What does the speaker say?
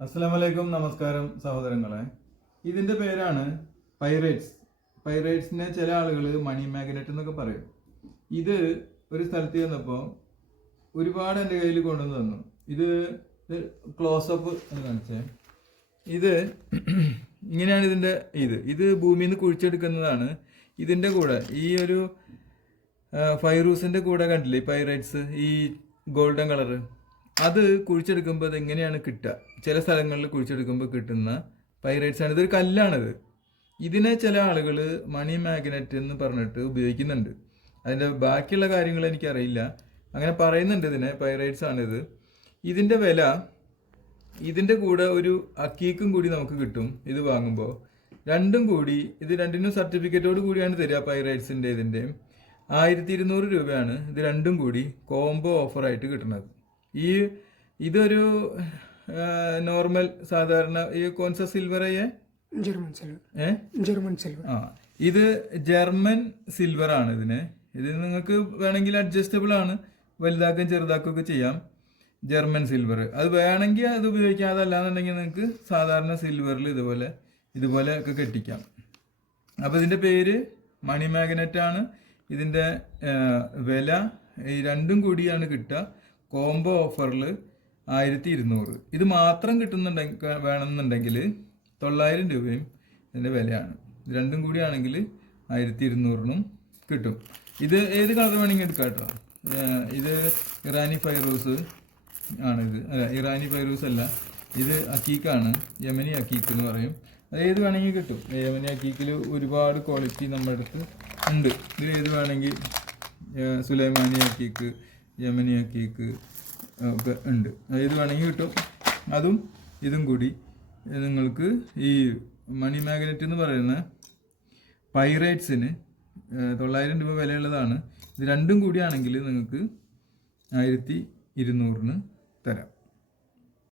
അസ്സലാമലൈക്കും നമസ്കാരം സഹോദരങ്ങളെ. ഇതിന്റെ പേരാണ് പൈറേറ്റ്സ്. പൈറേറ്റ്സിനെ ചില ആളുകൾ മണി മാഗ്നറ്റ് എന്നൊക്കെ പറയും. ഇത് ഒരു സ്ഥലത്ത് ചെന്നപ്പോൾ ഒരുപാട് എന്റെ കയ്യിൽ കൊണ്ടുവന്ന് തന്നു. ഇത് ക്ലോസപ്പ് എന്ന് കാണിച്ചേ. ഇത് ഇങ്ങനെയാണ് ഇതിന്റെ ഇത്. ഇത് ഭൂമിയിൽ നിന്ന് കുഴിച്ചെടുക്കുന്നതാണ് ഇതിന്റെ കൂടെ. ഈ ഒരു ഫൈറൂസിന്റെ കൂടെ കണ്ടില്ലേ പൈറേറ്റ്സ്? ഈ ഗോൾഡൻ കളറ്. അത് കുഴിച്ചെടുക്കുമ്പോൾ അത് എങ്ങനെയാണ് കിട്ടുക? ചില സ്ഥലങ്ങളിൽ കുഴിച്ചെടുക്കുമ്പോൾ കിട്ടുന്ന പൈറേറ്റ്സ് ആണ് ഇതൊരു കല്ലാണിത്. ഇതിനെ ചില ആളുകൾ മണി മാഗ്നറ്റ് എന്ന് പറഞ്ഞിട്ട് ഉപയോഗിക്കുന്നുണ്ട്. അതിന്റെ ബാക്കിയുള്ള കാര്യങ്ങൾ എനിക്കറിയില്ല. അങ്ങനെ പറയുന്നുണ്ട് ഇതിനെ. പൈറൈറ്റ്സ് ആണിത് ഇതിന്റെ വില ഇതിന്റെ കൂടെ ഒരു അക്കീക്കും കൂടി നമുക്ക് കിട്ടും ഇത് വാങ്ങുമ്പോൾ രണ്ടും കൂടി ഇത് രണ്ടിനും സർട്ടിഫിക്കറ്റോട് കൂടിയാണ് തരിക പൈറൈറ്റ്സിന്റെ ഇതിന്റെയും ആയിരത്തി ഇരുന്നൂറ് രൂപയാണ് ഇത് രണ്ടും കൂടി കോംബോ ഓഫറായിട്ട് കിട്ടുന്നത്. ഈ ഇതൊരു നോർമൽ സാധാരണ ഈ കോൺസ സിൽവറയെ? German silver. German silver. ആ ഇത് ജർമ്മൻ സിൽവർ ആണ് ഇതിന്. ഇത് നിങ്ങൾക്ക് വേണമെങ്കിൽ അഡ്ജസ്റ്റബിൾ ആണ്. വലുതാക്കുകയും ചെറുതാക്കുകയൊക്കെ ചെയ്യാം. German silver. അത് വേണമെങ്കിൽ അത് ഉപയോഗിക്കാം. അതല്ലാന്നുണ്ടെങ്കിൽ നിങ്ങൾക്ക് സാധാരണ സിൽവറിൽ ഇതുപോലെ ഇതുപോലെ ഒക്കെ കെട്ടിക്കാം. അപ്പോൾ ഇതിന്റെ പേര് മണി മാഗ്നറ്റ് ആണ് ഇതിന്റെ വില ഈ രണ്ടും കൂടിയാണ് കിട്ടുക. കോംബോ ഓഫറിൽ ആയിരത്തി ഇരുന്നൂറ് ഇത് മാത്രം കിട്ടുന്നുണ്ടെങ്കിൽ വേണമെന്നുണ്ടെങ്കിൽ തൊള്ളായിരം രൂപയും ഇതിന്റെ വിലയാണ്. രണ്ടും കൂടി ആണെങ്കിൽ ആയിരത്തി ഇരുന്നൂറിനും കിട്ടും. ഇത് ഏത് കളർ വേണമെങ്കിൽ എടുക്കാം കേട്ടോ. ഇത് ഇറാനി ഫൈറൂസ് ആണ് ഇത് അല്ല ഇറാനി ഫൈറൂസ് അല്ല. ഇത് അക്കീക്കാണ്. യമനി അക്കീക്ക് എന്ന് പറയും. അത് ഏത് വേണമെങ്കിൽ കിട്ടും. യമനി അക്കീക്കിൽ ഒരുപാട് ക്വാളിറ്റി നമ്മുടെ അടുത്ത് ഉണ്ട്. ഇത് ഏത് വേണമെങ്കിൽ സുലൈമാനി അക്കീക്ക് യമനി കേക്ക് ഒക്കെ ഉണ്ട്. ഇത് വേണമെങ്കിൽ കിട്ടും. അതും ഇതും കൂടി. നിങ്ങൾക്ക് ഈ മണി മാഗ്നറ്റ് എന്ന് പറയുന്ന പൈറേറ്റ്സിന് തൊള്ളായിരം രൂപ വിലയുള്ളതാണ്. ഇത് രണ്ടും കൂടിയാണെങ്കിൽ നിങ്ങൾക്ക് ആയിരത്തി ഇരുന്നൂറിന് തരാം.